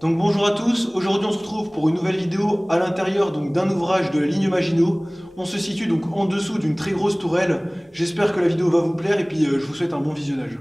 Donc bonjour à tous, aujourd'hui on se retrouve pour une nouvelle vidéo à l'intérieur donc d'un ouvrage de la ligne Maginot. On se situe donc en dessous d'une très grosse tourelle. J'espère que la vidéo va vous plaire et puis je vous souhaite un bon visionnage.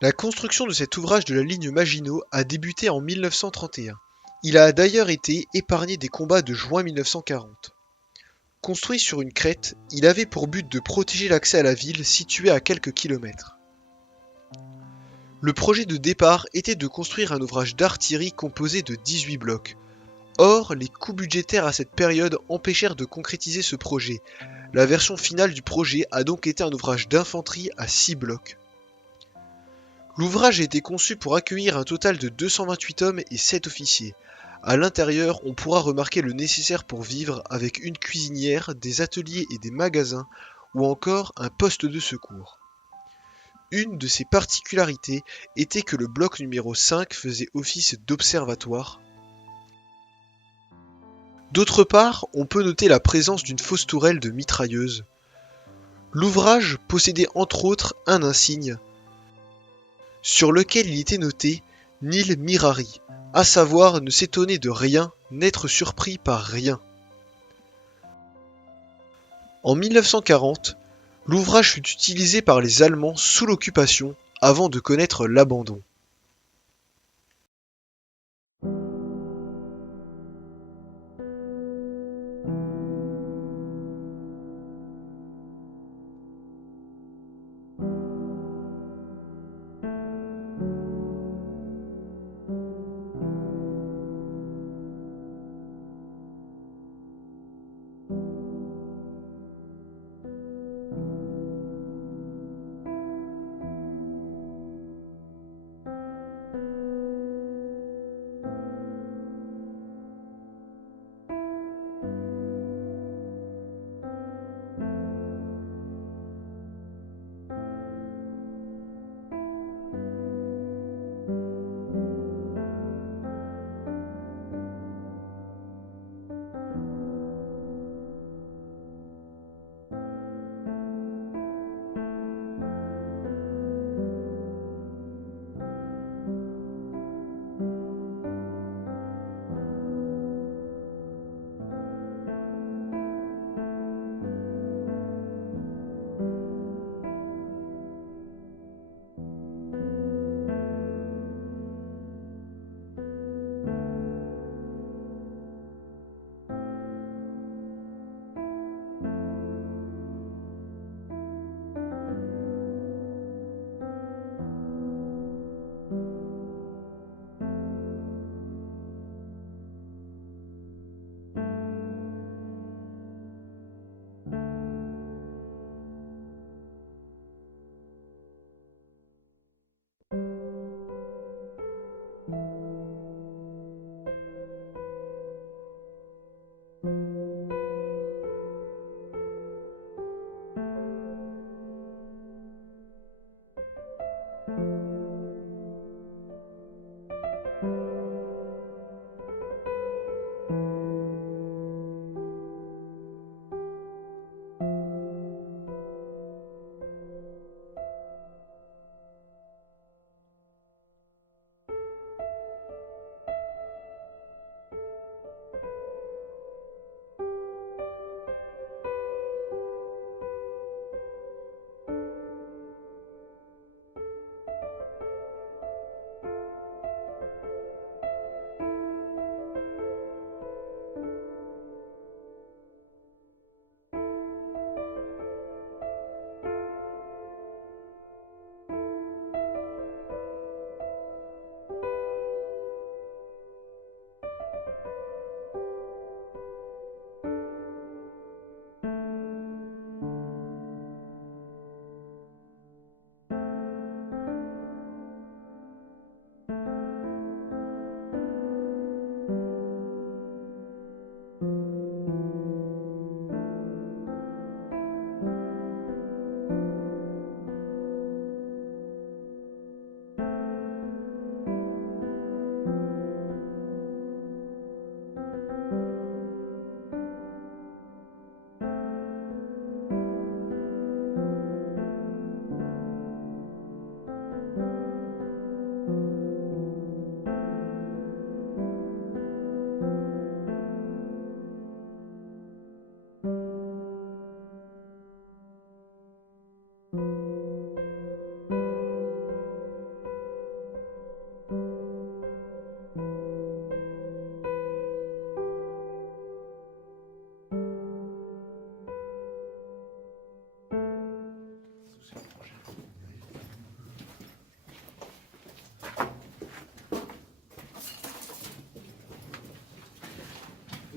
La construction de cet ouvrage de la ligne Maginot a débuté en 1931. Il a d'ailleurs été épargné des combats de juin 1940. Construit sur une crête, il avait pour but de protéger l'accès à la ville située à quelques kilomètres. Le projet de départ était de construire un ouvrage d'artillerie composé de 18 blocs. Or, les coûts budgétaires à cette période empêchèrent de concrétiser ce projet. La version finale du projet a donc été un ouvrage d'infanterie à 6 blocs. L'ouvrage a été conçu pour accueillir un total de 228 hommes et 7 officiers. À l'intérieur, on pourra remarquer le nécessaire pour vivre avec une cuisinière, des ateliers et des magasins, ou encore un poste de secours. Une de ses particularités était que le bloc numéro 5 faisait office d'observatoire. D'autre part, on peut noter la présence d'une fausse tourelle de mitrailleuse. L'ouvrage possédait entre autres un insigne, sur lequel il était noté Nil Mirari, à savoir ne s'étonner de rien, n'être surpris par rien. En 1940, l'ouvrage fut utilisé par les Allemands sous l'occupation avant de connaître l'abandon.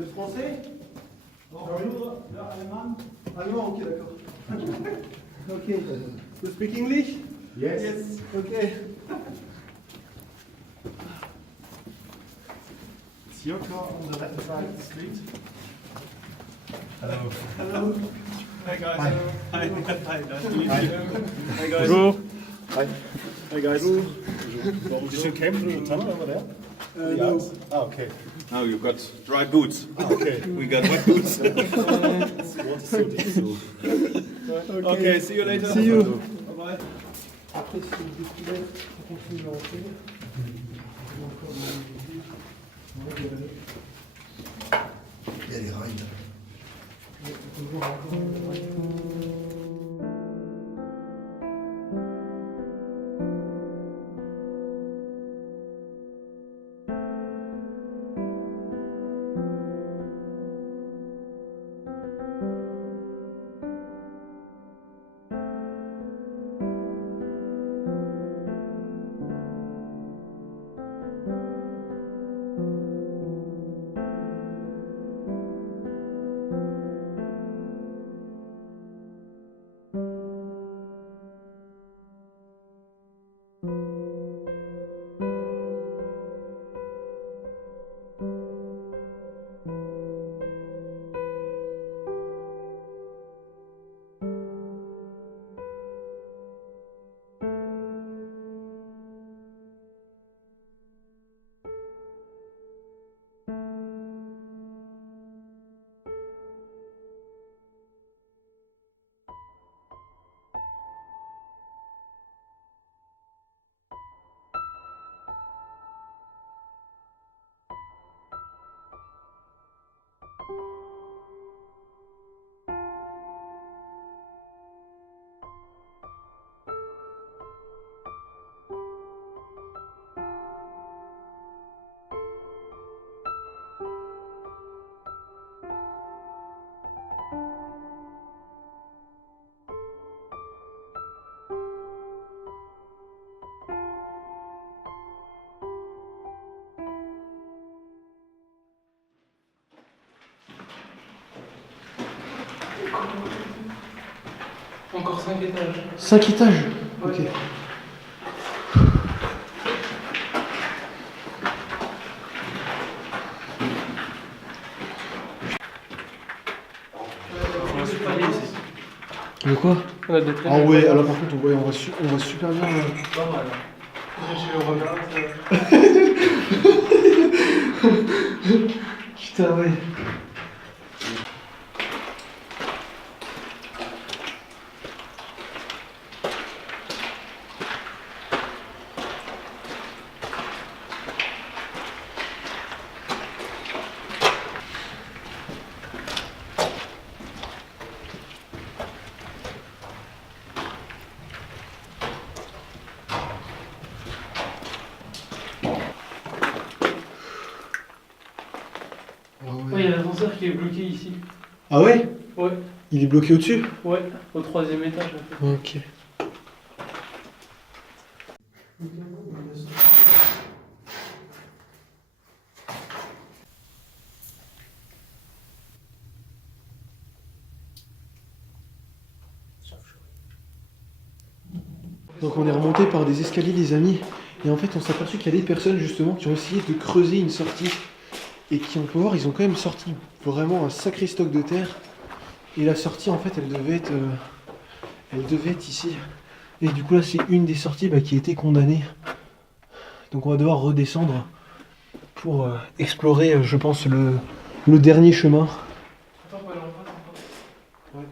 Le français? Bonjour, allemand. Allemand, ok, d'accord. Ok. You speak English? Yes. Yes. Ok. Is your car on the left side of the street? Hello. Hello. Hi guys. Hi. Hi. Hi. Nice to meet Hi. you. Hi guys. Bonjour. Hi. Hi guys. Bonjour. You came through the tunnel over there? No. Ah, okay. Now you've got dry boots. Okay. We got wet boots. Water so deep, so. Okay, see you later. See you. Bye bye. Après, si vous découvert, on continue à rentrer. Il y a les rails. Encore 5 étages. 5 étages? Ouais. Ok. De quoi? On a des très Ah belles ouais, balades. alors par contre on va super bien. Pas mal. J'ai le regard. Putain ouais. Ouais, il y a l'ascenseur qui est bloqué ici. Ah ouais? Ouais, Il est bloqué au-dessus? ouais, au 3e étage. En fait. Ok. Donc on est remonté par des escaliers les amis, et en fait on s'est aperçu qu'il y a des personnes justement qui ont essayé de creuser une sortie, et qui on peut voir ils ont quand même sorti vraiment un sacré stock de terre, et la sortie en fait elle devait être ici, et du coup là c'est une des sorties qui a été condamnée, donc on va devoir redescendre pour explorer je pense le dernier chemin. Attends, pas longtemps.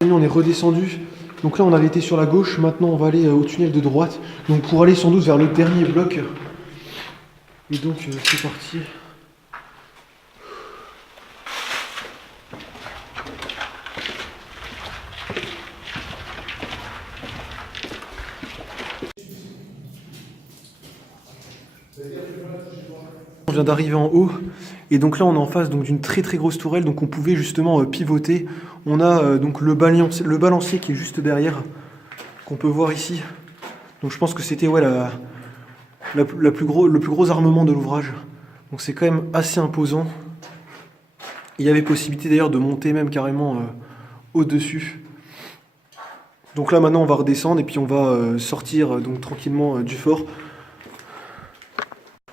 On est redescendu, donc là on avait été sur la gauche, maintenant on va aller au tunnel de droite, donc pour aller sans doute vers le dernier bloc. Et donc c'est parti. On vient d'arriver en haut, et donc là on est en face d'une très très grosse tourelle, donc on pouvait justement pivoter. On a donc le balancier qui est juste derrière, qu'on peut voir ici. Donc je pense que c'était ouais, le plus gros armement de l'ouvrage. Donc c'est quand même assez imposant. Il y avait possibilité d'ailleurs de monter même carrément au-dessus. Donc là maintenant on va redescendre et puis on va sortir donc tranquillement du fort.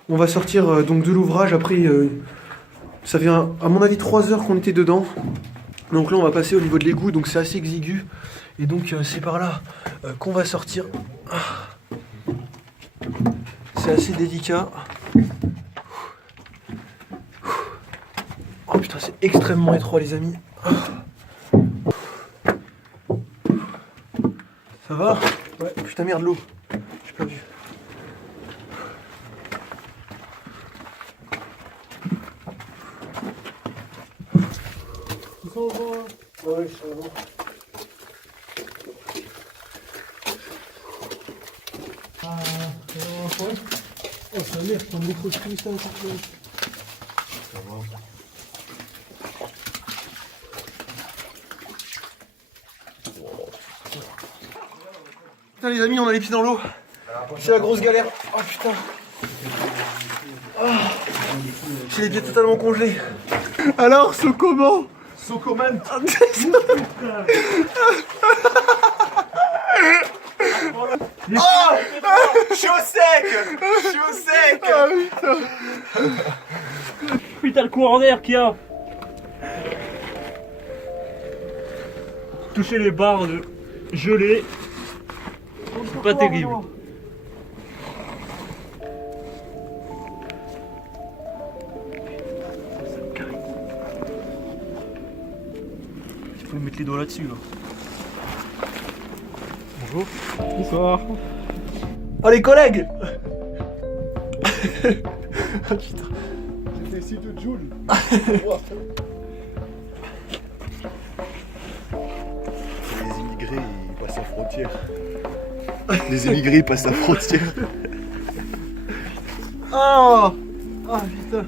On va sortir donc de l'ouvrage. Après ça fait à mon avis 3 heures qu'on était dedans. Donc là on va passer au niveau de l'égout, donc c'est assez exigu. Et donc c'est par là qu'on va sortir. C'est assez délicat. Oh putain, c'est extrêmement étroit les amis. Ça va? Ouais, putain merde l'eau. J'ai pas vu. Ça va? Ouais, ça va. Ouais. Oh, ça merde, prendre le micro de tout ça, ça va. Putain les amis, on a les pieds dans l'eau. C'est la grosse galère. Oh putain. Oh. J'ai les pieds totalement congelés. Alors, ce comment? So comment? Oh, je suis au sec. Je suis au sec. Ah putain. Putain, le courant d'air qu'il y a. Toucher les barres de gelée. C'est pas terrible. Il faut mettre les doigts là-dessus. Là. Bonjour. Bonsoir. Oh les collègues. Ah putain. C'était 6 de Joule. Les immigrés, ils passent la frontière. Les immigrés, ils passent la frontière. Oh. Ah putain.